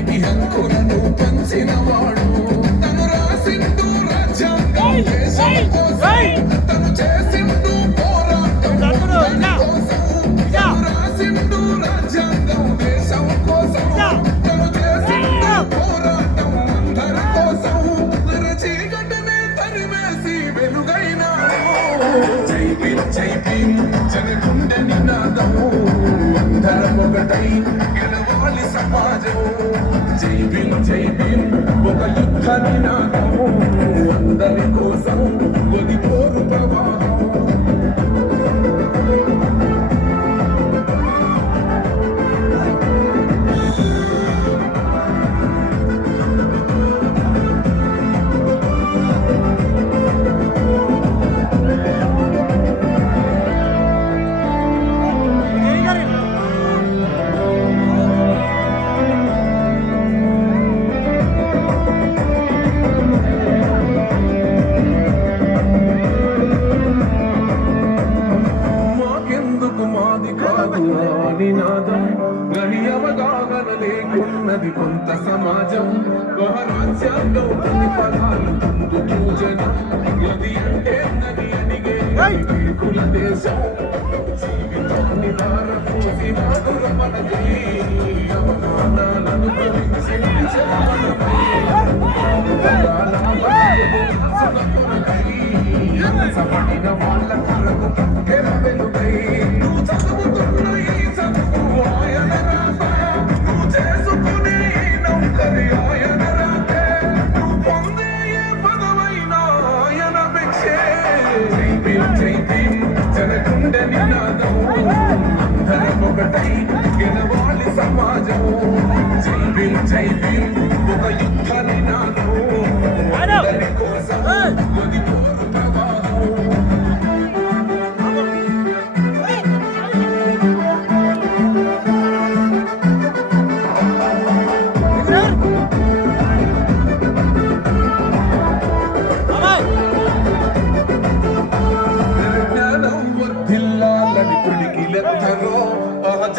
మందికి హక్కులను పంచినవాడు తను రాసిండు రాజ్యాంగం దేశం కోసం తను చేసిండు పోరాటం కోసం తను రాసిండు రాజ్యాంగం దేశం కోసం తను చేసిండు పోరాటం అందరి కోసం చీకటిని తరిమేసి వెలుగైనాడు జై భీమ్ జనగుండె నినాదము అందరం ఒకటై గెలవాలి సమాజం జై భీమ్ ఒక యుద్ధ నినాదము అందరి కోసం కొదిపోరు ప్రవాహం నినాదం గడి అవగాహన లేకున్నది కొంత సమాజం ఒక రాజ్యాంగం కొన్ని పదాలు పొందుతూ జనం గది అంటే నది అడిగే కుల దేశం జీవితాన్ని దారపోసి మాధుర మనకి అవమానాలను భరించి సపడిన వాళ్ళ కొరకు వెలుగై నువ్వు చదువుతున్న జనగుండె నినాదం అందరం ఒకటై గెలవాలి సమాజం జై భీమ్ ఒక యుద్ధ నినాదం అందరి కోసం కొదిపోరు ప్రవాహం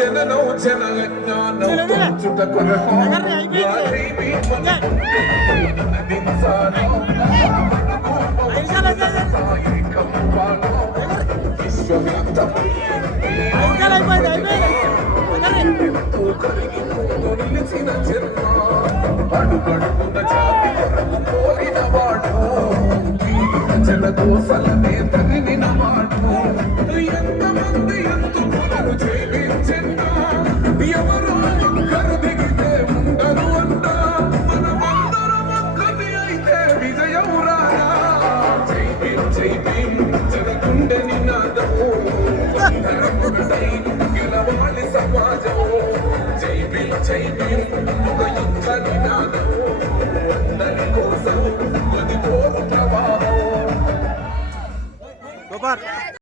జననం జనజ్ఞానం పంచుట కొరకు నిలిచిన జన్మ అడుగడుగున జాతి కొరకు కోరిన వాడు జన దోసలనే తరిమిన వాడు ఎంతమంది ఎందుకు జీవించిన ఎవరు ఒక్కరు దిగితే ఉండరు అంట మనమందరం ఒక్కటి అయితే విజయం రాగా జై భీమ్ జనగుండె నినాదం అందరం ఒకటై గెలవాలి సమాజం జై భీమ్ ఒక యుద్ధ నినాదం అందరి కోసం కొదిపోరు ప్రవాహం